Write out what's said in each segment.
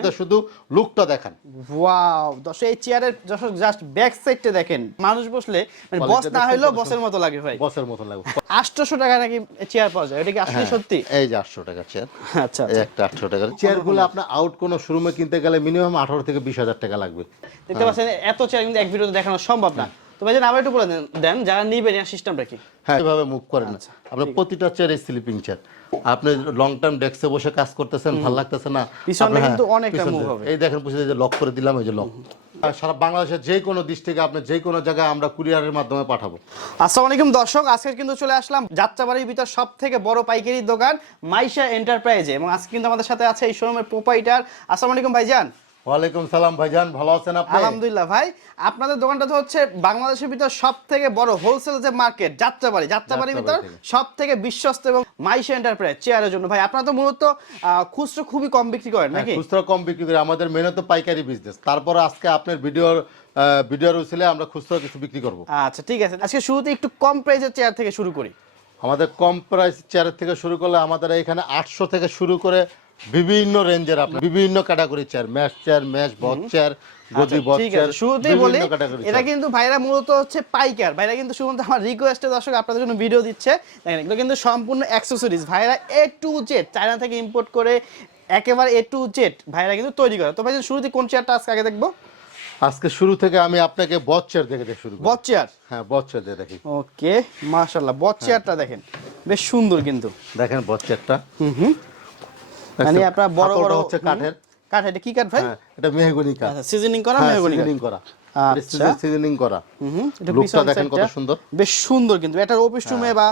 মধ্যে শুধু লুকটা দেখান। ওয়াও দর্শক এই চেয়ারের দর্শক জাস্ট ব্যাক সাইডটা দেখেন। মানুষ বসলে মানে বস না হইলেও বসের মতো লাগে ভাই। বসের মতন লাগবে আটশোশো টাকা নাকি চেয়ার পাওয়া যায়? এটা কি আসলে হ্যাঁ, সত্যি? এই যে আটশো টাকা চেয়ার আচ্ছা এই একটা আটশো টাকা। চেয়ারগুলো আপনার আউট কোনো শোরুমে কিনতে গেলে মিনিমাম আঠারো থেকে বিশ হাজার টাকা লাগবে। দেখতে পাচ্ছেন এত চেয়ার কিন্তু এক ভিডিওতে দেখানো সম্ভব না। তো আবার একটু বলে দেন- যারা নিবেন এর সিস্টেমটা কি? হ্যাঁ এভাবে মুভ করেন না। আচ্ছা, আপনার প্রতিটা চেয়ার স্লিপিং চেয়ার আপনি লং টার্ম ডেস্কে বসে কাজ করতেছেন ভালো লাগতেছে না পিছনে কিন্তু হ্যাঁ, অনেকটা পিছন। move দিয়ে। হবে। এই দেখেন পিছনে যে লক করে দিলাম এই যে লক সারা বাংলাদেশের যে কোনো থেকে আপনি যে কোনো জায়গায় আমরা কুরিয়ারের মাধ্যমে পাঠাবো। আসসালামু আলাইকুম দর্শক আজকে কিন্তু চলে আসলাম যাত্রাবাড়ির ভিতর সব থেকে বড় পাইকারি দোকান মাইশা এন্টারপ্রাইজে। এবং আজকে কিন্তু আমাদের সাথে আছে এই শোরুমের প্রোপাইটার আসসালামু আলাইকুম ভাইজান। ওয়ালাইকুম সালাম ভাইজান ভালো আছেন আপনি? আলহামদুলিল্লাহ ভাই। আপনাদের দোকানটা তো হচ্ছে বাংলাদেশের ভিতর সব থেকে বড় হোলসেল যে মার্কেট যাত্রাবাড়ি। যাত্রাবাড়ির ভিতর সব থেকে বিশ্বস্ত এবং মাইশা এন্টারপ্রাইজ চেয়ারের জন্য। ভাই আপনারা তো মূলত খুচরো খুবই কম বিক্রি করেন নাকি? খুচরা কম বিক্রি করি। আমাদের মেনে তো পাইকারি বিজনেস তারপরে আজকে আপনার ভিডিওর ভিডিওর উচিলে আমরা খুচরা কিছু বিক্রি করব। আচ্ছা ঠিক আছে। আজকে শুরুতে একটু কম প্রাইসের চেয়ার থেকে শুরু করি। আমাদের কম প্রাইস চেয়ারের থেকে শুরু করলে আমাদের এখানে আটশো থেকে শুরু করে বিভিন্ন রেঞ্জের আপনার বিভিন্ন category chair mesh chair mesh back chair গদি বক ঠিক চেয়ার শুরুতেই বলি এটা কিন্তু ভাইরা মূলত হচ্ছে পাইকার। ভাইরা কিন্তু শুধুমাত্র আমার রিকোয়েস্টে দর্শক আপনাদের জন্য ভিডিও দিচ্ছে। দেখেন এগুলো কিন্তু সম্পূর্ণ অ্যাক্সেসরিজ ভাইরা এ টু জেড চায়না থেকে ইম্পোর্ট করে একেবারে এ টু জেড ভাইরা কিন্তু তৈরি করে। তো ভাই শুরুতে কোন চেয়ারটা আজকে আগে দেখব? আজকে শুরু থেকে আমি আপনাকে বক চেয়ার দেখে দেখে শুরু বট চেয়ার হ্যাঁ বক চেয়ার দিয়ে দেখি। ওকে মাশাল্লাহ বট চেয়ারটা দেখেন। বেশ সুন্দর কিন্তু। দেখেন বক চেয়ারটা হুম হুম। মানে দেখছেন? আপনার বড় বড় হচ্ছে কাঠের। কাঠ এটা কি কাঠ ভাই? হ্যাঁ এটা মেহগনি কাঠ। আচ্ছা সিজনিং করা হ্যাঁ মেহগনি সিজনিং করা। আচ্ছা। সিজনিং করা। হুম এটা লুকটা দেখেন কত সুন্দর। বেশ সুন্দর কিন্তু এটার অফিস রুমে বা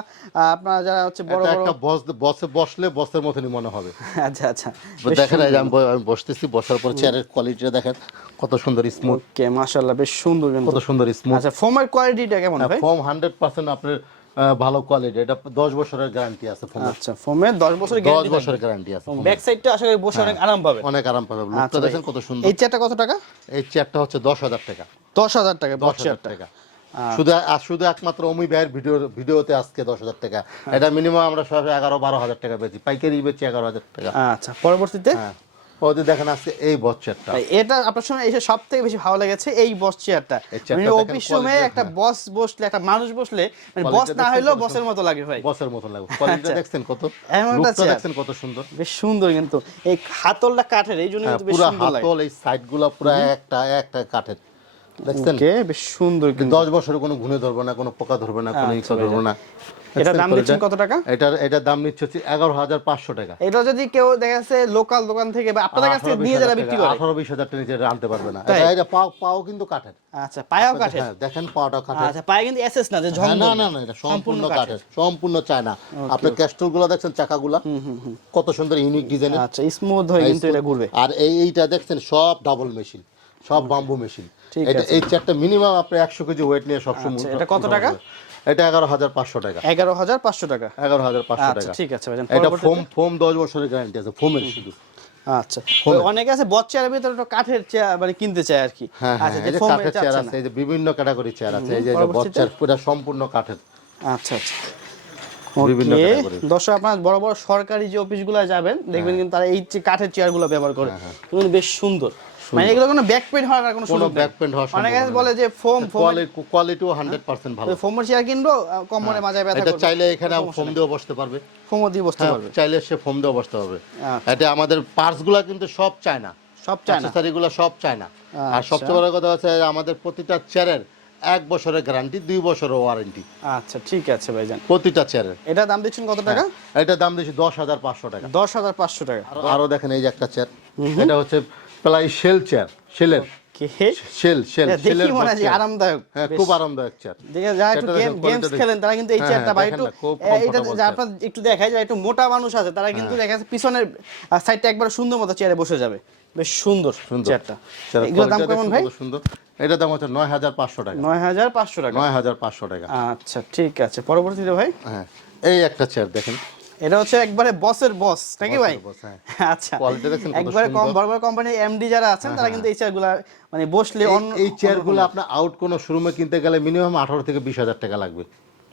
আপনারা যারা হচ্ছে বড় বড় একটা বস বসে বসলে বসের মতনই মনে হবে। আচ্ছা আচ্ছা। দেখেন এই আমি আমি বসতেছি বসার পর চেয়ারের কোয়ালিটিটা দেখেন কত সুন্দর স্মুথ ওকে মাশাআল্লাহ বেশ সুন্দর কিন্তু। কত সুন্দর স্মুথ আচ্ছা ফোমের কোয়ালিটিটা কেমন ভাই? ফোম হান্ড্রেড পার্সেন্ট আপনার আহ, ভালো কোয়ালিটি এটা দশ বছরের গ্যারান্টি আছে ফোমের আচ্ছা ফোমের 10 বছর দশ গ্যারান্টি বছরের গ্যারান্টি আছে ব্যাক সাইডটা আশা করি বসে অনেক আরাম পাবে। অনেক আরাম পাবে। লুকটা আচ্ছা দেখেন কত সুন্দর। এই চেয়ারটা কত টাকা? এই চেয়ারটা হচ্ছে দশ হাজার টাকা। 10000 টাকা দশ বক্স হাজার চেয়ারটা টাকা। শুধু আর শুধু একমাত্র অমি ভাইয়ের ভিডিও ভিডিওতে আজকে দশ হাজার টাকা। আচ্ছা। এটা মিনিমাম আমরা সব এগারো বারো হাজার টাকা বেচি পাইকারি বেচি এগারো হাজার টাকা। আচ্ছা পরবর্তীতে? হ্যাঁ। ওদের দেখেন এই বস চেয়ারটা এটা আপনার সঙ্গে এসে সব থেকে বেশি ভালো লেগেছে এই বস চেয়ারটা মানে অফিস রুমে একটা। বস বসলে একটা মানুষ বসলে মানে বস না বসের মতো লাগে ভাই। বসের মতো কোয়ালিটিটা আচ্ছা। দেখছেন কত? এমন একটা দেখছেন কত সুন্দর। বেশ সুন্দর কিন্তু। এই হাতলটা কাঠের এই জন্য হ্যাঁ, কিন্তু বেশ সুন্দর লাগে। হাতল এই সাইডগুলা পুরো একটা একটা কাঠের। দেখছেন? বেশ সুন্দর কিন্তু। দশ বছরে কোনো ঘুনে ধরবে না কোনো পোকা ধরবে না কোনো আচ্ছা, ইচ্ছা ধরবে না। এটার দাম? দিচ্ছেন কত টাকা? এটার এটার দাম নিচ্ছে হচ্ছে এগারো হাজার পাঁচশো টাকা। এটা যদি কেউ দেখা যাচ্ছে লোকাল দোকান থেকে বা আপনাদের কাছ থেকে নিয়ে যারা বিক্রি করে। আঠারো বিশ হাজার টাকা নিচে আনতে পারবে না। তাই? এটা- এটা পাও পাও কিন্তু কাঠের। আচ্ছা পায়াও কাঠের? হ্যাঁ দেখেন পাওয়াটা কাঠের। আচ্ছা পায়ে কিন্তু এসএস না যে ঝং হ্যাঁ, না না না এটা সম্পূর্ণ কাঠের। সম্পূর্ণ চায়না। ক্যাস্টলগুলো দেখছেন চাকাগুলা? কত সুন্দর ইউনিক ডিজাইনের আচ্ছা স্মুথ হয়ে কিন্তু এটা ঘুরবে। আর এই এইটা দেখছেন সব ডাবল মেশিন সব বাম্বু মেশিন এটা এই চারটা মিনিমাম আপনি একশো কেজি ওয়েট নিয়ে সব সময় আচ্ছা, এটা কত টাকা? এটা এগারো হাজার পাঁচশো টাকা। এগারো হাজার পাঁচশো টাকা। এগারো হাজার পাঁচশো আচ্ছা টাকা। ঠিক আছে ভাইজান এটা ফোম ফোম দশ বছরের গ্যারান্টি আছে ফোমের শুধু। আচ্ছা। অনেকে আছে বট চেয়ারের ভিতরে একটা কাঠের চেয়ার মানে কিনতে চায় আর কি। হ্যাঁ হ্যাঁ আচ্ছা যে কাঠের চেয়ার আছে এই যে বিভিন্ন ক্যাটাগরি চেয়ার আছে এই যে? বচ্চার পুরো সম্পূর্ণ কাঠের। আচ্ছা আচ্ছা। বিভিন্ন দর্শক আপনার বড় বড় সরকারি যে অফিসগুলো যাবেন দেখবেন কিন্তু তারা এই যে কাঠের চেয়ারগুলো ব্যবহার করে। হ্যাঁ, কিন্তু বেশ সুন্দর। মানে এগুলো কোনো ব্যাক পেইন্ট হওয়ার কোনো সুযোগ ব্যাক পেন্ট হওয়ার অনেকে সম্ভাবনা বলে যে ফোম ফোম কোয়ালিটি কোয়ালিটিও হান্ড্রেড পার্সেন্ট ভালো। ফোমের চেয়ার কিনবো কমরে মাজায় ব্যথা এটা করবে। চাইলে এখানে ফোম দিয়েও বসতে পারবে। ফোমও দিয়ে বসতে হ্যাঁ, পারবে। চাইলে সে ফোম দিয়েও বসতে পারবে। এটা আমাদের পার্টসগুলা কিন্তু সব চায়না। সব চায় না অ্যাক্সেসরি গুলো সব চায়না। আর আচ্ছা। সবচেয়ে বড় কথা হচ্ছে আমাদের প্রতিটা চেয়ারের এক বছরের গ্যারান্টি দুই বছরের ওয়ারেন্টি আচ্ছা ঠিক আছে ভাইজান। প্রতিটা চেয়ারের এটা দাম দিচ্ছেন কত টাকা? এটা দাম দিয়েছি দশ হাজার পাঁচশো টাকা। দশ হাজার পাঁচশো টাকা। আরো- আরও দেখেন এই যে একটা চেয়ার এটা হচ্ছে প্লাই শেল চেয়ার শেলের। শেল শেল শেলের মনে হয় আরামদায়ক। হ্যাঁ খুব আরামদায়ক চেয়ার দেখে যারা একটু গেম গেমস খেলেন তারা কিন্তু এই হ্যাঁ, চেয়ারটা বা একটু না, খুব এ, এটা comfortable যে একটু দেখায় যায় একটু মোটা মানুষ আছে তারা কিন্তু। দেখা যাচ্ছে পিছনের সাইডটা একবার সুন্দর মতো চেয়ারে বসে যাবে। বেশ সুন্দর সুন্দর। চেয়ারটা এগুলোর দাম কেমন ভাই? সুন্দর। এটা দাম হচ্ছে নয় হাজার পাঁচশো টাকা। নয় হাজার পাঁচশো টাকা। নয় হাজার পাঁচশো টাকা। আচ্ছা ঠিক আছে। পরবর্তীতে ভাই? হ্যাঁ এই একটা চেয়ার দেখেন। এটা হচ্ছে একবারে বসের বস নাকি ভাই? হ্যাঁ। আচ্ছা একবারে কম হ্যাঁ, বড় বড় কোম্পানির এমডি যারা আছেন তারা কিন্তু এই চেয়ারগুলা মানে বসলে এই- অন্য এই চেয়ারগুলো আপনার আউট কোনো শোরুমে কিনতে গেলে মিনিমাম আঠারো থেকে বিশ হাজার টাকা লাগবে।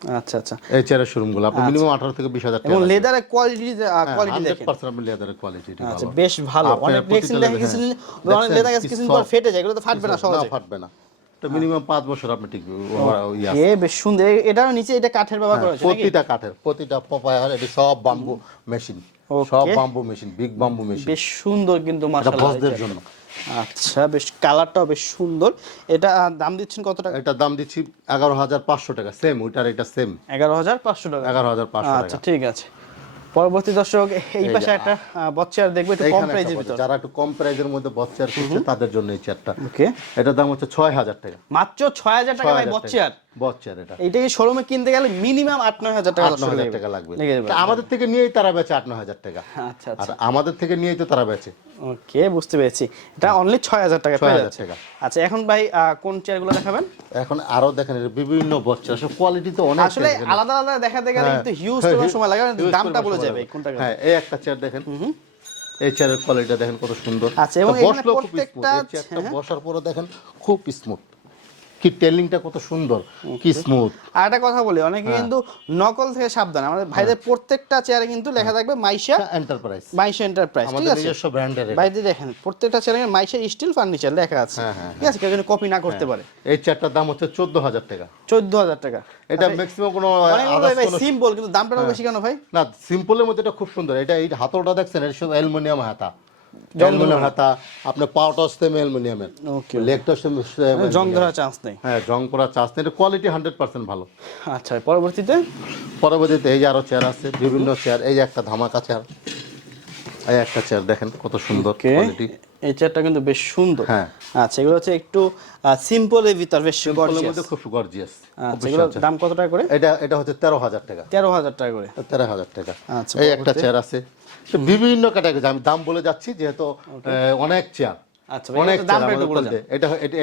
আচ্ছা আচ্ছা। এই চেয়ারের শোরুমগুলো আপনি মিনিমাম আঠারো থেকে বিশ হাজার টাকা এবং লেদারের কোয়ালিটি কোয়ালিটি দেখেন। পার্সেন্ট আপনি লেদারের কোয়ালিটি আচ্ছা বেশ ভালো। অনেক leather, হ্যাঁ। অনেক লেদার কিছুদিন পর ফেটে যায় এগুলো তো ফাটবে না না সহজে। ফাটবে না। এটা মিনিমাম পাঁচ বছর আপনি টিকবে ইয়ে এ বেশ সুন্দর। এ- নিচে এটা কাঠের ব্যবহার করা হয়েছে প্রতিটা কাঠের প্রতিটা পপায়ার এটা সব বাম্বু মেশিন সব bamboo machine big bamboo machine বেশ সুন্দর কিন্তু মাশাআল্লাহ বসদের জন্য। আচ্ছা বেশ কালারটাও বেশ সুন্দর। এটা দাম দিচ্ছেন কত টাকা? এটার দাম দিচ্ছি এগারো হাজার পাঁচশো টাকা সেম ওইটার এটা সেম এগারো হাজার পাঁচশো টাকা। এগারো হাজার পাঁচশো আচ্ছা ঠিক আছে। পরবর্তী দর্শক এই পাশে একটা বচ্চার দেখবে একটু কম প্রাইজের। ভিতর। যারা একটু কম প্রাইজের মধ্যে বচ্চার খুঁজছে তাদের জন্য এই চেয়ারটা ওকে এটার দাম হচ্ছে ছয় হাজার টাকা। মাত্র ছয় হাজার টাকা ভাই বচ্চার বচ্চার এটা। এইটা কি শোরুমে কিনতে গেলে মিনিমাম আট নয় হাজার টাকা আট হাজার। টাকা লাগবে। আমাদের থেকে নিয়েই তারা বেচে আট ন হাজার টাকা। আচ্ছা আর আচ্ছা আমাদের থেকে নিয়েই তো তারা বেচে। ওকে বুঝতে পেরেছি। এটা অনলি ছয় হাজার টাকা। 6,000 যাচ্ছে টাকা। আচ্ছা এখন ভাই কোন চেয়ারগুলো দেখাবেন? এখন আরও দেখেন বিভিন্ন বচ্চা আসলে কোয়ালিটি তো অনেক আসলে আলাদা আলাদা দেখাতে গেলে হ্যাঁ, কিন্তু হিউজ হ্যাঁ, সময় লাগে দামটা বলে যাবে কোনটা হ্যাঁ এই একটা চেয়ার দেখেন। এই চেয়ারের কোয়ালিটিটা দেখেন কত সুন্দর। আচ্ছা, এবং খুব প্রত্যেকটা- চেয়ারটা বসার পরে দেখেন খুব স্মুথ কি টেলিংটা কত সুন্দর কি স্মুথ আর একটা কথা বলি অনেকে হ্যাঁ। কিন্তু নকল থেকে সাবধান। আমাদের ভাইদের প্রত্যেকটা চেয়ারে কিন্তু লেখা থাকবে মাইশা এন্টারপ্রাইজ মাইশা এন্টারপ্রাইজ ঠিক আছে? নিজস্ব ব্র্যান্ডের বাইরে দেখেন প্রত্যেকটা চেয়ারে মাইশা স্টিল ফার্নিচার লেখা আছে। হ্যাঁ, হ্যাঁ, ঠিক আছে? কেউ যেন কপি না করতে পারে। এই চেয়ারটার দাম হচ্ছে চোদ্দ হাজার টাকা। চোদ্দ হাজার টাকা। এটা ম্যাক্সিমাম কোনো ভাই সিম্পল কিন্তু দামটা হ্যাঁ। বেশি কেন ভাই? না সিম্পলের মধ্যে এটা খুব সুন্দর। এটা এই হাতলটা দেখছেন এটা সব অ্যালুমিনিয়াম হাতা। অ্যালুমিনিয়াম হাতা আপনার পাওয়াটা সেম অ্যালুমিনিয়ামের ওকে লেগটা জং ধরা চান্স নেই। হ্যাঁ জং চান্স নেই। এটা কোয়ালিটি হান্ড্রেড পার্সেন্ট ভালো। আচ্ছা পরবর্তীতে? পরবর্তীতে এই যে আরও চেয়ার আছে বিভিন্ন চেয়ার এই যে একটা ধামাকা চেয়ার এই একটা চেয়ার দেখেন কত সুন্দর কোয়ালিটি এই চেয়ারটা কিন্তু বেশ সুন্দর। হ্যাঁ। আচ্ছা এগুলো হচ্ছে একটু সিম্পলের ভিতর বেশ গর্জিয়াস মধ্যে খুব গর্জিয়াস আচ্ছা দাম কত টাকা করে? এটা এটা হচ্ছে তেরো হাজার টাকা। তেরো হাজার টাকা করে। তেরো হাজার টাকা। আচ্ছা, এই একটা চেয়ার আছে। বিভিন্ন ক্যাটাগরি আমি দাম বলে যাচ্ছি যেহেতু অনেক চেয়ার আচ্ছা অনেক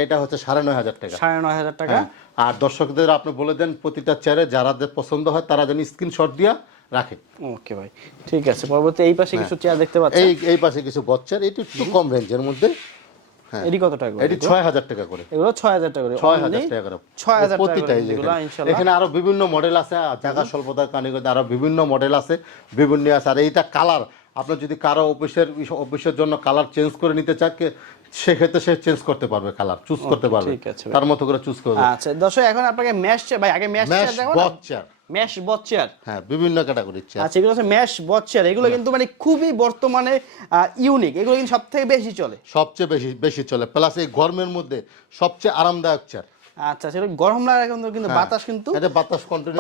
এটা হচ্ছে সাড়ে নয় হাজার টাকা। সাড়ে নয় হাজার টাকা। হ্যাঁ। আর দর্শকদের আপনি বলে দেন প্রতিটা চেয়ারে যারা পছন্দ হয় তারা যেন স্ক্রিনশট দিয়া রাখে। ওকে ভাই ঠিক আছে পরবর্তী এই পাশে কিছু চেয়ার দেখতে পাচ্ছেন? হ্যাঁ। এই এই পাশে কিছু বচ্চার এটি একটু কম রেঞ্জের মধ্যে। হ্যাঁ। এটি কত টাকা করে? এটি ছয় হাজার টাকা করে। এগুলো ছয় হাজার টাকা করে। ছয় হাজার টাকা করে। ছয় হাজার টাকা প্রতিটাই এগুলো, যেখানে। এখানে আরও বিভিন্ন মডেল আছে আর জায়গা স্বল্পতার কারণে আরও বিভিন্ন মডেল আছে বিভিন্ন আছে আর এইটা কালার আপনার যদি কারও অফিসের অফিসের জন্য কালার চেঞ্জ করে নিতে কে- সেক্ষেত্রে সে চেঞ্জ করতে পারবে কালার চুজ করতে পারবে। তার মতো করে চুজ করবে। আচ্ছা দর্শক এখন আপনাকে ম্যাশ ভাই আগে ম্যাশ ম্যাশ চেয়ার ম্যাশ বচ্চার হ্যাঁ বিভিন্ন ক্যাটাগরির চেয়ার আচ্ছা এগুলো হচ্ছে ম্যাশ বচ্চার এগুলো কিন্তু মানে খুবই বর্তমানে ইউনিক এগুলো কিন্তু সব থেকে বেশি চলে। সবচেয়ে বেশি বেশি চলে। প্লাস এই গরমের মধ্যে সবচেয়ে আরামদায়ক চেয়ার আচ্ছা সেটা গরম লাগার কিন্তু কিন্তু বাতাস কিন্তু এটা বাতাস কন্টিনিউ।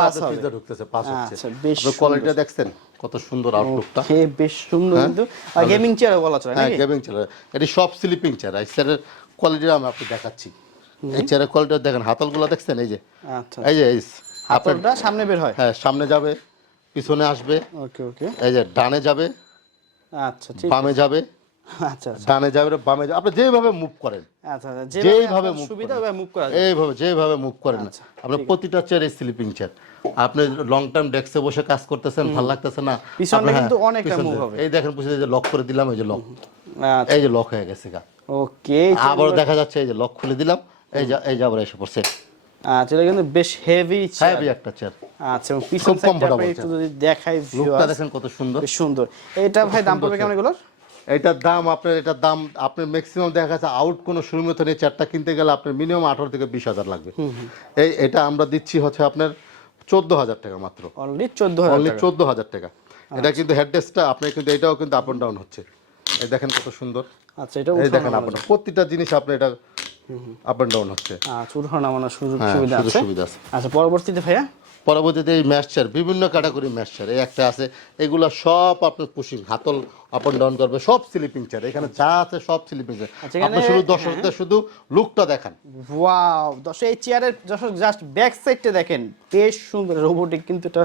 ঢুকতেছে পাস হচ্ছে। আচ্ছা, বেশ কোয়ালিটিটা দেখছেন? কত সুন্দর আউটলুকটা কে বেশ সুন্দর কিন্তু। আর গেমিং চেয়ার বলা চলে হ্যাঁ গেমিং চেয়ার এটি সব স্লিপিং চেয়ার এই চেয়ারের কোয়ালিটি আমি আপনি দেখাচ্ছি। এই চেয়ারের কোয়ালিটি দেখেন হাতলগুলো দেখছেন? এই যে। আচ্ছা। এই যে এই হাতলটা সামনে বের হয়? হ্যাঁ সামনে যাবে পিছনে আসবে। ওকে ওকে। এই যে ডানে যাবে আচ্ছা ঠিক বামে যাবে। আচ্ছা আচ্ছা। ডানে যাবে বামে যাবে। আপনি যেভাবে মুভ করেন। আচ্ছা যেভাবে সুবিধা মুভ করা এইভাবে যেভাবে মুভ করেন। আপনার প্রতিটা চেয়ার স্লিপিং চেয়ার আপনি লং টাইম ডেস্কে বসে কাজ করতেছেন ভালো লাগতেছে না। পিছনে হ্যাঁ, কিন্তু অনেকটা পিছন হবে। এই দেখেন পিছনে যে লক করে দিলাম এই যে লক এই যে লক হয়ে গেছে গা। ওকে আবার দেখা যাচ্ছে এই যে লক খুলে দিলাম। এই যে এই যে আবার এসে পড়ছে। আচ্ছা এটা কিন্তু বেশ হেভি হ্যাভি একটা চেয়ার আচ্ছা পিছন সাইডটা একটু যদি দেখাই দেখেন কত সুন্দর। সুন্দর। এটা ভাই দাম পড়বে কেমন এগুলোর? এটার দাম আপনার এটার দাম আপনার ম্যাক্সিমাম দেখা যাচ্ছে আউট কোনো শোরুমে তো এই চারটা কিনতে গেলে আপনার মিনিমাম আঠারো থেকে বিশ হাজার লাগবে। এই এটা আমরা দিচ্ছি হচ্ছে আপনার চোদ্দ হাজার টাকা মাত্র। অলরেডি চোদ্দ অনলি টাকা। চোদ্দ হাজার টাকা। এটা কিন্তু হেডডেস্কটা আপনার কিন্তু এটাও কিন্তু আপ ডাউন হচ্ছে। এই দেখেন কত সুন্দর। আচ্ছা এটা এই দেখেন আপনার প্রতিটা জিনিস আপনার এটা আপ এন্ড ডাউন হচ্ছে। আচ্ছা উঠানো নামানোর সুযোগ হ্যাঁ, সুবিধা আছে। সুবিধা আছে। আচ্ছা পরবর্তীতে ভাইয়া? পরবর্তীতে এই ম্যাশচার বিভিন্ন ক্যাটাগরি ম্যাশচার এই একটা আছে এগুলো সব আপনার পুশিং হাতল আপ এন্ড ডাউন করবে সব স্লিপিং চেয়ার এখানে যা আছে সব স্লিপিং চেয়ার আচ্ছা, এখানে- আপনি শুধু দর্শকদের শুধু লুকটা দেখান। ওয়াও দর্শক এই চেয়ারের দর্শক জাস্ট ব্যাক সাইডটা দেখেন বেশ সুন্দর রোবোটিক কিন্তু এটা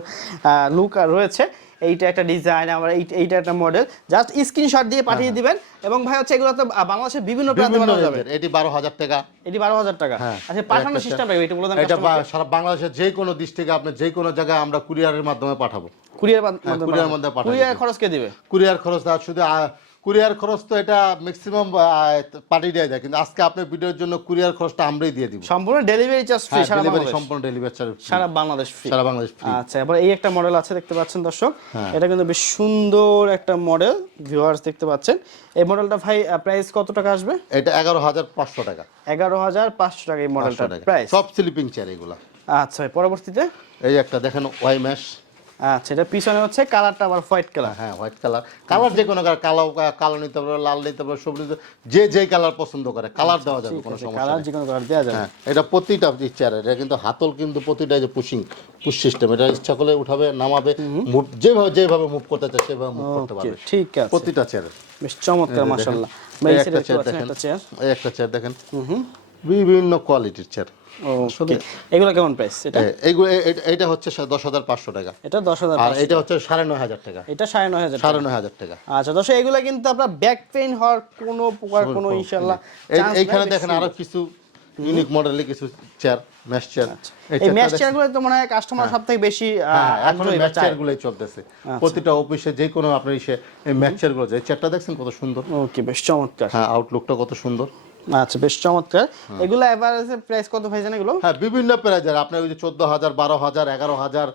লুক রয়েছে। এইটা একটা ডিজাইন আমার এইটা একটা মডেল জাস্ট স্ক্রিনশট দিয়ে পাঠিয়ে দিবেন এবং ভাই হচ্ছে এগুলো তো বাংলাদেশের বিভিন্ন প্রান্তে পাওয়া পাঠানো যাবে। এটি বারো হাজার টাকা। এটি বারো হাজার টাকা। হ্যাঁ আচ্ছা পাঠানোর সিস্টেম চেয়ার। এটা বলে দেন এটা সারা বাংলাদেশের যে কোনো ডিস্ট্রিক্টে আপনি যে কোনো জায়গায় আমরা কুরিয়ারের মাধ্যমে পাঠাবো। কুরিয়ার কুরিয়ার মাধ্যমে পাঠাবো। কুরিয়ার খরচ কে দিবে? কুরিয়ার খরচ শুধু কুরিয়ার খরচ তো এটা ম্যাক্সিমাম পার্টি দেওয়া যায়। কিন্তু আজকে আপনার ভিডিওর জন্য কুরিয়ার খরচটা আমরাই দিয়ে দিব। সম্পূর্ণ ডেলিভারি চার্জ ফ্রি সারা ডেলিভারি বাংলাদেশ। সম্পূর্ণ ডেলিভারি চার্জ সারা বাংলাদেশ ফ্রি সারা বাংলাদেশ free। আচ্ছা এবার এই একটা মডেল আছে দেখতে পাচ্ছেন দর্শক। হ্যাঁ। এটা কিন্তু বেশ সুন্দর একটা মডেল ভিউয়ার্স দেখতে পাচ্ছেন। এই মডেলটা ভাই প্রাইস কত টাকা আসবে? এটা এগারো হাজার পাঁচশো টাকা। এগারো হাজার পাঁচশো টাকা এই পাঁচশো মডেলটার প্রাইস সব স্লিপিং চেয়ার এগুলা। আচ্ছা পরবর্তীতে? এই একটা দেখেন ওয়াই ম্যাশ আচ্ছা এটা পিছনে হচ্ছে কালারটা আবার হোয়াইট কালার। হ্যাঁ হোয়াইট কালার। কালার যে কোনো কালো কালো নিতে পারবে লাল নিতে পারবে সবুজ যে যে কালার পছন্দ করে কালার দেওয়া যাবে কোনো সমস্যা কালার যে কোনো কালার দেওয়া যাবে। হ্যাঁ এটা প্রতিটা চেয়ার এটা কিন্তু হাতল কিন্তু প্রতিটা যে পুশিং পুশ সিস্টেম এটা ইচ্ছা করলে উঠাবে নামাবে মুভ যেভাবে যেভাবে মুভ করতে চায় সেভাবে মুভ করতে পারবে। ঠিক আছে। প্রতিটা চেয়ারে বেশ চমৎকার মাশাআল্লাহ। একটা চেয়ার দেখেন একটা চেয়ার দেখেন। বিভিন্ন কোয়ালিটির চেয়ার এগুলো কেমন প্রাইস এটা? এইগুলো এ- এ- হচ্ছে দশ হাজার পাঁচশো টাকা। এটা দশ হাজার আর এটা হচ্ছে সাড়ে নয় হাজার টাকা। এটা সাড়ে নয় হাজার সাড়ে নয় হাজার টাকা। আচ্ছা দর্শক এগুলো কিন্তু আপনার ব্যাক পেইন হওয়ার কোনো প্রকার কোনো নাই, এইখানে দেখেন আরও কিছু ইউনিক মডেলের কিছু চেয়ার ম্যাশ চেয়ার এই চেয়ারগুলো তো মনে হয় কাস্টমার সব থেকে বেশি হ্যাঁ এখন আগ্রহী বা চেয়ার গুলোই চলতেছে। প্রতিটা অফিসে যে কোনো আপনার ইসে এই ম্যাচ চেয়ারগুলো যে চেয়ারটা দেখছেন কত সুন্দর? ওকে বেশ চমৎকার। হ্যাঁ আউটলুকটা কত সুন্দর। আচ্ছা বেশ চমৎকার। এগুলো এভারেজে প্রাইস কত ভাই জানেন এগুলো? হ্যাঁ বিভিন্ন প্রাইজের। আপনার ওই যে চোদ্দ হাজার বারো হাজার এগারো হাজার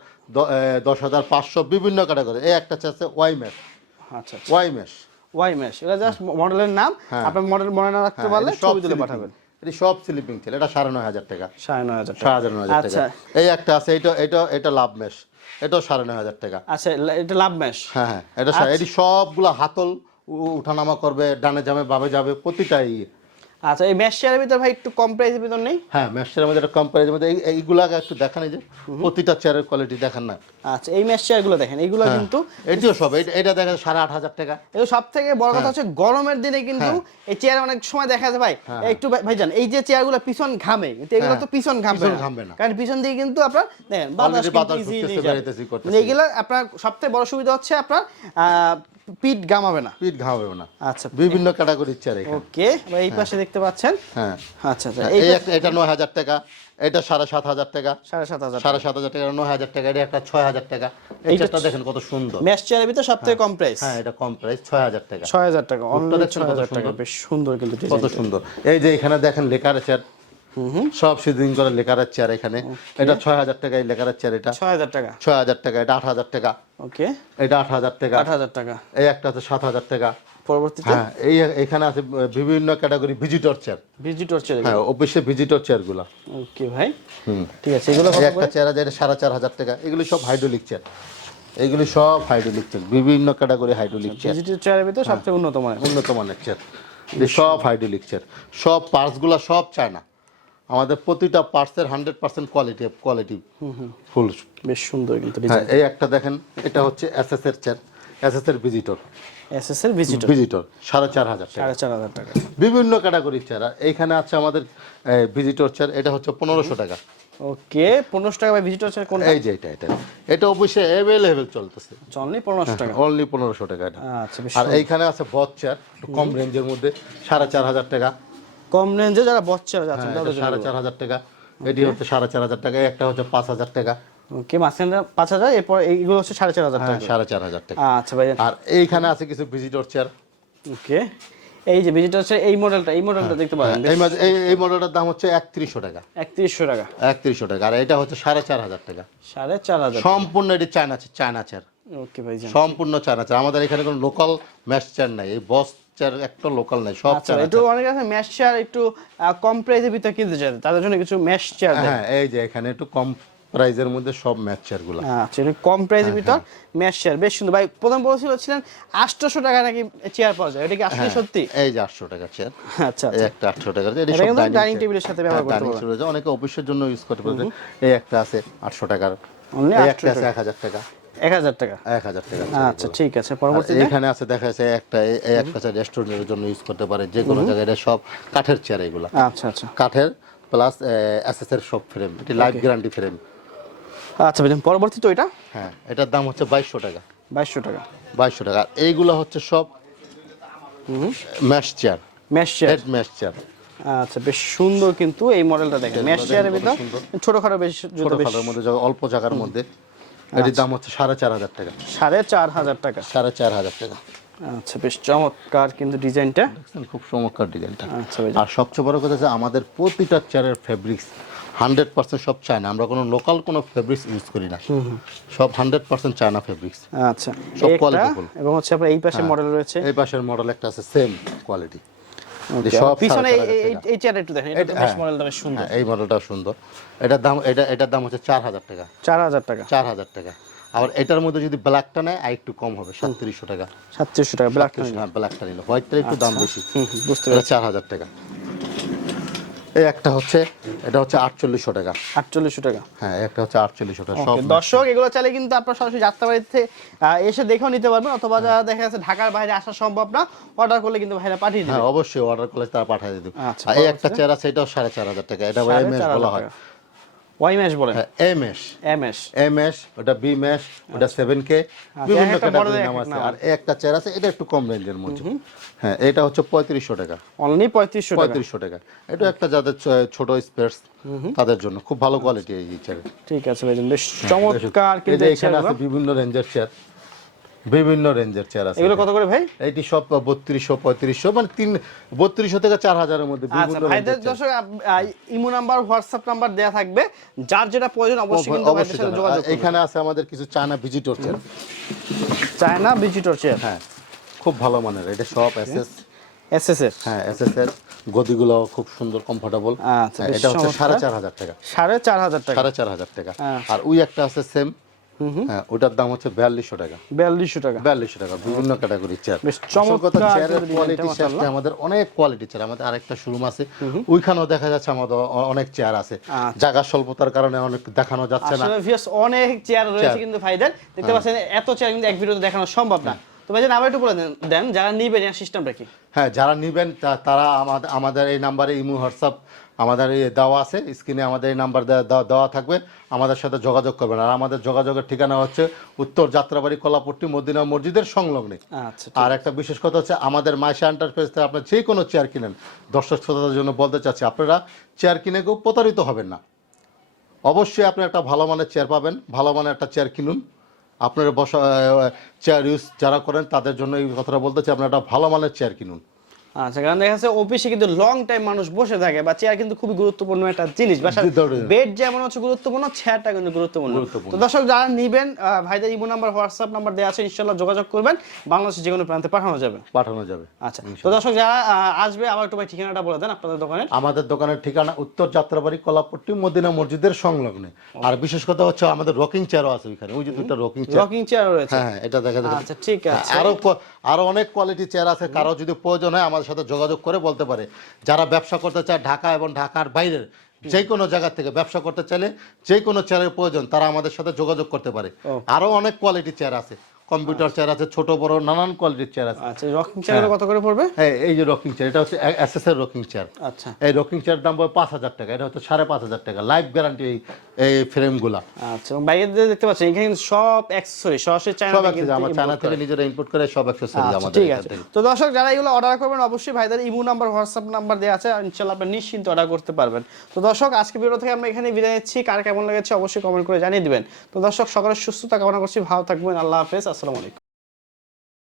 দশ হাজার পাঁচশো বিভিন্ন ক্যাটাগরি এই একটা আছে ওয়াই আচ্ছা আচ্ছা। ওয়াই ম্যাশ ওয়াই এটা জাস্ট মডেলের নাম। মডেল মনে না রাখতে পারলে ছবি তুলে পাঠাবেন। এটি সব স্লিপিং ছিল এটা সাড়ে নয় হাজার টাকা। সাড়ে নয় হাজার সাড়ে নয় হাজার আচ্ছা। টাকা এই একটা আছে এটা এটা এটা লাভ ম্যাশ এটাও সাড়ে নয় হাজার টাকা। আচ্ছা এটা লাভ ম্যাশ হ্যাঁ হ্যাঁ এটা সা- এটি সবগুলো হাতল উঠানামা করবে ডানে যাবে বামে যাবে প্রতিটাই আচ্ছা এই ম্যাশ চেয়ারের ভিতর ভাই একটু কম প্রাইসের ভিতর নেই হ্যাঁ ম্যাশের মধ্যে একটা কম কম্পারিজের মধ্যে এই- এইগুলাকে একটু দেখান এই যে প্রতিটা চেয়ারের কোয়ালিটি দেখান না আচ্ছা এই ম্যাশ চেয়ারগুলো দেখেন এইগুলো কিন্তু এটিও সব এটা- এটা দেখা সাড়ে আট হাজার টাকা এগুলো সব থেকে বড় হ্যাঁ। কথা হচ্ছে গরমের দিনে কিন্তু এই চেয়ার অনেক সময় দেখা যায় ভাই একটু ভাই- ভাইজান এই যে চেয়ারগুলো পিছন ঘামে কিন্তু এগুলো তো পিছন ঘামবে হ্যাঁ। না ঘামবে না। কারণ পিছন দিয়ে কিন্তু আপনার দেখেন বাতাস কিন্তু করতেছে। মানে এগুলো আপনার সবথেকে বড় সুবিধা হচ্ছে আপনার পিঠ ঘামাবে না। ঘামাবে না। আচ্ছা বিভিন্ন ক্যাটাগরির চেয়ার ওকে এই পাশে দেখতে পাচ্ছেন? হ্যাঁ। আচ্ছা আচ্ছা এই এই এটা নয় হাজার টাকা এটা সাড়ে সাত হাজার টাকা। সাড়ে সাত হাজার সাড়ে সাত হাজার টাকা নয় হাজার টাকা এটা একটা ছয় হাজার টাকা। এই চেয়ারটা দেখেন কত সুন্দর। ম্যাশ চেয়ারের ভিতর সব থেকে কম প্রাইস হ্যাঁ এটা কম প্রাইস ছয় হাজার টাকা। ছয় হাজার টাকা দেখছেন ছয় হাজার টাকা। বেশ সুন্দর কিন্তু কত সুন্দর। এই যে এখানে দেখেন লেকার চেয়ার সব সিদিন করে লেকারের চেয়ার এখানে এটা ছয় হাজার টাকা এই লেকারের চেয়ার এটা। ছয় হাজার টাকা। ছয় হাজার টাকা এটা আট হাজার টাকা। ওকে এটা আট হাজার টাকা। আট হাজার টাকা। এই একটা আছে সাত হাজার টাকা। পরবর্তীতে? হ্যাঁ এই এখানে আছে বিভিন্ন category visitor chair visitor chair হ্যাঁ অফিসে ভিজিটর চেয়ারগুলো ওকে ভাই। হুম। ঠিক আছে এগুলো একটা চেয়ার আছে এটা সাড়ে চার হাজার টাকা। এগুলি সব হাইড্রোলিক চেয়ার এগুলি সব হাইড্রোলিক চেয়ার বিভিন্ন ক্যাটাগরি হাইড্রোলিক চেয়ার ভিজিটর চেয়ারের ভিতর সবচেয়ে উন্নত মানের। উন্নত মানের চেয়ার সব হাইড্রোলিক চেয়ার সব পার্টসগুলো সব চায়না। আমাদের প্রতিটা পার্টসের hundred percent quality quality full বেশ সুন্দর কিন্তু হ্যাঁ এই একটা দেখেন এটা হচ্ছে এসএস এর চেয়ার এসএস এর ভিজিটর এসএস এর ভিজিটর ভিজিটর সাড়ে চার হাজার সাড়ে চার হাজার টাকা। বিভিন্ন ক্যাটাগরির চেয়ার এইখানে আছে আমাদের ভিজিটর চেয়ার এটা হচ্ছে পনেরোশো টাকা। ওকে পনেরোশো টাকা ভাই ভিজিটর চেয়ার কোন এই যে এটা এটা। এটা অবশ্যই অ্যাভেলেবেল চলতেছে। অনলি পনেরোশো টাকা। অনলি পনেরোশো টাকা এটা। আচ্ছা আর এইখানে আছে বট চেয়ার কম রেঞ্জের মধ্যে সাড়ে চার হাজার টাকা। কম রেঞ্জে যারা বচ্চারা যাচ্ছেন হ্যাঁ, তাদের সাড়ে চার হাজার টাকা। এটি হচ্ছে সাড়ে চার হাজার টাকা একটা হচ্ছে পাঁচ হাজার টাকা। মাঝখানে পাঁচ হাজার এরপর এইগুলো হচ্ছে সাড়ে চার হাজার হ্যাঁ টাকা। সাড়ে চার হাজার টাকা। আচ্ছা ভাই আর এইখানে আছে কিছু ভিজিটর চেয়ার ওকে এই যে ভিজিটর চেয়ার এই মডেলটা এই মডেলটা দেখতে পারেন এই এই মডেলটার দাম হচ্ছে একত্রিশশো টাকা। একত্রিশশো টাকা। একত্রিশশো টাকা আর এটা হচ্ছে সাড়ে চার হাজার টাকা। সাড়ে চার হাজার সম্পূর্ণ এটি চায়না চায়না চেয়ার ওকে ভাই সম্পূর্ণ চায়না চেয়ার আমাদের এখানে কোনো লোকাল ম্যাচ চেয়ার নাই এই বস চেয়ার একটা লোকাল নাই সব আচ্ছা চায়না একটু অনেক আছে ম্যাশ চেয়ার একটু কম প্রাইসের ভিতরে কিনতে চায়। তাদের জন্য কিছু ম্যাশ চেয়ার হ্যাঁ এই যে এখানে একটু কম প্রাইজের মধ্যে সব ম্যাচ চেয়ারগুলো। আচ্ছা এটা কম প্রাইসের ভিতর ম্যাশ চেয়ার বেশ সুন্দর। ভাই প্রথম বলছিল ছিলেন আটশোশো টাকা নাকি চেয়ার পাওয়া যায়। এটা কি আসলে সত্যি? এই যে আটশো টাকা চেয়ার আচ্ছা এই একটা আটশো টাকা এটা সব ডাইনিং টেবিলের সাথে ব্যবহার করতে ডাইনিং টেবিল অনেকে অফিসের জন্য ইউজ করতে পারে এই একটা আছে আটশো টাকার। Only এই 800 একটা আছে এক হাজার টাকা। এক হাজার টাকা। এক হাজার টাকা আচ্ছা ঠিক আছে আর এখানে আছে দেখা যাচ্ছে একটা এই এই রেস্টুরেন্টের জন্য ইউজ করতে পারে যে কোনো জায়গায় এটা সব কাঠের চেয়ার এগুলা। আচ্ছা আচ্ছা। কাঠের প্লাস এসএসের সব ফ্রেম এটি লাইফ গ্যারান্টি ফ্রেম আচ্ছা ভাই পরবর্তী তো এটা? হ্যাঁ এটার দাম হচ্ছে বাইশশো টাকা। বাইশশো টাকা। বাইশশো টাকা। এইগুলো হচ্ছে সব mesh chair mesh chair mesh chair আচ্ছা বেশ সুন্দর কিন্তু এই মডেলটা দেখেন। ম্যাশ চেয়ারের ভিতর ছোটখাটো বেশ মধ্যে অল্প জায়গার মধ্যে। এটির দাম হচ্ছে সাড়ে চার হাজার টাকা। সাড়ে চার হাজার টাকা। সাড়ে চার হাজার টাকা। আচ্ছা বেশ চমৎকার কিন্তু ডিজাইনটা। খুব চমৎকার ডিজাইনটা। আচ্ছা আর সবচেয়ে বড় কথা হচ্ছে আমাদের প্রতিটা চেয়ারের ফেব্রিক্স হান্ড্রেড পার্সেন্ট সব চায়না। আমরা কোনো লোকাল কোনো ফেব্রিক্স ইউজ করি না। সব হান্ড্রেড পার্সেন্ট চায়না ফেব্রিক্স আচ্ছা সব এই এবং হচ্ছে আপনার এই পাশে মডেল রয়েছে? এই পাশের মডেল একটা আছে সেম কোয়ালিটি সব পিছনে এই- একটু দেখেন এটা বেশ হ্যাঁ। মডেলটা বেশ সুন্দর। হ্যাঁ এই মডেলটা সুন্দর। এটার দাম এটা এটার দাম হচ্ছে চার হাজার টাকা। চার হাজার টাকা। চার হাজার টাকা। আবার এটার মধ্যে যদি ব্ল্যাকটা নেয় আর একটু কম হবে সাতত্রিশশো টাকা। সাতত্রিশশো টাকা ব্ল্যাক হ্যাঁ ব্ল্যাকটা নিলে। হোয়াইটটা একটু দাম বেশি। বুঝতে পারছি পেরেছি। চার হাজার টাকা। এই একটা হচ্ছে এটা হচ্ছে আটচল্লিশশো টাকা। আটচল্লিশশো টাকা। হ্যাঁ একটা হচ্ছে আটচল্লিশশো টাকা সব দর্শক এগুলো চাইলে কিন্তু আপনার সরাসরি যাত্রাবাড়িতে আহ, এসে দেখেও নিতে পারবেন অথবা যারা দেখা যাচ্ছে ঢাকার বাইরে আসা সম্ভব না অর্ডার করলে কিন্তু ভাইরা পাঠিয়ে দিবে। হ্যাঁ অবশ্যই অর্ডার করলে তারা পাঠিয়ে দেবে। আচ্ছা, এই একটা চেয়ার আছে এটাও সাড়ে চার হাজার টাকা এটা বলা হয়। ওয়াই বলেন। হ্যাঁ M S M S M S ওটা বি ওটা সেভেন কে বিভিন্ন ক্যাটাগরির নাম আছে। আর একটা চেয়ার আছে এটা একটু কম রেঞ্জের মধ্যে। হ্যাঁ এটা হচ্ছে পঁয়ত্রিশশো টাকা। অনলি পঁয়ত্রিশশো টাকা। পঁয়ত্রিশশো টাকা। এটা একটা যাদের ছোট স্পেস তাদের জন্য। খুব ভালো কোয়ালিটি এই চেয়ার ঠিক আছে ভাই বেশ চমৎকার কিন্তু এখানে আছে বিভিন্ন রেঞ্জের চেয়ার বিভিন্ন রেঞ্জের চেয়ার আছে এগুলো কত করে ভাই? এইটি সব বত্রিশশো পঁয়ত্রিশশো মানে তিন বত্রিশশো থেকে চার হাজারের মধ্যে আচ্ছা ভাইদের দর্শক ইমো নাম্বার হোয়াটসঅ্যাপ নাম্বার দেওয়া থাকবে। যার যেটা প্রয়োজন অবশ্যই কিন্তু ভাইদের অবশ্যই সাথে যোগাযোগ এখানে আছে আমাদের কিছু China visitor chair China visitor chair হ্যাঁ খুব ভালো মানের এটা সব এসএস এস এস এর হ্যাঁ এসএস এর গদিগুলো খুব সুন্দর কমফোর্টেবল আচ্ছা, এটা হচ্ছে সাড়ে চার হাজার টাকা। সাড়ে চার হাজার টাকা। সাড়ে চার হাজার টাকা। হ্যাঁ। আর ওই একটা আছে সেম হ্যাঁ ওটার দাম হচ্ছে বিয়াল্লিশশো টাকা। বিয়াল্লিশশো টাকা। বিয়াল্লিশশো টাকা বিভিন্ন ক্যাটাগরি চেয়ার বেশ চমৎকার চেয়ারের কোয়ালিটি মাশাআল্লাহ। আমাদের অনেক কোয়ালিটি চেয়ার আমাদের আরেকটা শোরুম আছে। ওইখানেও দেখা যাচ্ছে আমাদের অনেক চেয়ার আছে। আচ্ছা। জায়গা স্বল্পতার কারণে অনেক দেখানো যাচ্ছে না। অনেক চেয়ার রয়েছে। কিন্তু ভাইদের। দেখতে পাচ্ছেন এত চেয়ার কিন্তু এক ভিডিওতে দেখানো সম্ভব না। তো ভাইজান আবার একটু বলে দেন- দেন যারা নিবেন এর সিস্টেমটা কি? হ্যাঁ যারা নিবেন তারা আমাদের আমাদের এই নাম্বারে ইমো হোয়াটসঅ্যাপ আমাদের এই দেওয়া আছে স্ক্রিনে আমাদের এই নাম্বার দেওয়া- দেওয়া দেওয়া থাকবে আমাদের সাথে যোগাযোগ করবেন। আর আমাদের যোগাযোগের ঠিকানা হচ্ছে উত্তর যাত্রাবাড়ি কলাপট্টি মদিনা মসজিদের সংলগ্নে। আচ্ছা আর একটা বিশেষ কথা হচ্ছে আমাদের মাইশা এন্টারপ্রাইজ থেকে আপনার যে কোনো চেয়ার কিনেন দর্শক শ্রোতাদের জন্য বলতে চাচ্ছি আপনারা চেয়ার কিনে কেউ প্রতারিত হবেন না। অবশ্যই আপনি একটা ভালো মানের চেয়ার পাবেন ভালো মানের একটা চেয়ার কিনুন। আপনার বসা চেয়ার ইউজ যারা করেন তাদের জন্য এই কথাটা বলতে চাই আপনারা একটা ভালো মানের চেয়ার কিনুন। আচ্ছা কারণ দেখা যাচ্ছে অফিসে কিন্তু লং টাইম মানুষ বসে থাকে বা চেয়ার কিন্তু খুবই গুরুত্বপূর্ণ একটা জিনিস। বা বেড যেমন হচ্ছে গুরুত্বপূর্ণ চেয়ারটা কিন্তু গুরুত্বপূর্ণ। তো দর্শক যারা নিবেন ভাইদের ইমো নাম্বার হোয়াটসঅ্যাপ নাম্বার দেওয়া আছে ইনশাল্লাহ যোগাযোগ করবেন। বাংলাদেশের যে কোনো প্রান্তে পাঠানো যাবে। পাঠানো যাবে। আচ্ছা তো দর্শক যারা আসবে আবার একটু ভাই ঠিকানাটা বলে দেন আপনাদের দোকানের। আমাদের দোকানের ঠিকানা উত্তর যাত্রাবাড়ি কলাপট্টি মদিনা মসজিদের সংলগ্নে। আর বিশেষ কথা হচ্ছে আমাদের রকিং চেয়ারও আছে ওইখানে। ওই যে দুটো রকিং চেয়ার রকিং চেয়ার রয়েছে। হ্যাঁ হ্যাঁ, এটা দেখা যাবে। আচ্ছা ঠিক আছে। আরও আরও অনেক কোয়ালিটি চেয়ার আছে। কারও যদি প্রয়োজন হয় আমাদের সাথে যোগাযোগ করে বলতে পারে। যারা ব্যবসা করতে চায় ঢাকা এবং ঢাকার বাইরের যে কোনো জায়গা থেকে ব্যবসা করতে চাইলে যে কোনো চেয়ারের প্রয়োজন তারা আমাদের সাথে যোগাযোগ করতে পারে। আরও অনেক কোয়ালিটি চেয়ার আছে। কম্পিউটার চেয়ার আছে ছোট বড় নানান কোয়ালিটির চেয়ার আছে। আচ্ছা রকিং চেয়ার কত করে পড়বে? হ্যাঁ এই যে রকিং চেয়ার এটা হচ্ছে এসএস এর রকিং চেয়ার আচ্ছা। এই রকিং চেয়ার দাম পড়বে পাঁচ হাজার টাকা এটা হচ্ছে সাড়ে পাঁচ হাজার টাকা লাইফ গ্যারান্টি এই এই ফ্রেমগুলা আচ্ছা এবং বাইরে দেখতে পাচ্ছেন এখানে কিন্তু সব অ্যাক্সেসরি সরাসরি চায়না সব accessory, আমার চায়না থেকে নিজেরা ইম্পোর্ট করে সব অ্যাক্সেসরি আচ্ছা, আমাদের ঠিক আছে। তো দর্শক যারা এগুলো অর্ডার করবেন অবশ্যই ভাইদের ইমো নাম্বার হোয়াটসঅ্যাপ নাম্বার দেওয়া আছে ইনশাল্লাহ আপনি নিশ্চিন্ত অর্ডার করতে পারবেন। তো দর্শক আজকে ভিডিও থেকে আমরা এখানে বিদায় নিচ্ছি। কার কেমন লেগেছে অবশ্যই কমেন্ট করে জানিয়ে দিবেন। তো দর্শক সকলের সুস্থতা কামনা করছি ভালো থাকবেন আল্লাহ হাফেজ আসসালামু আলাইকুম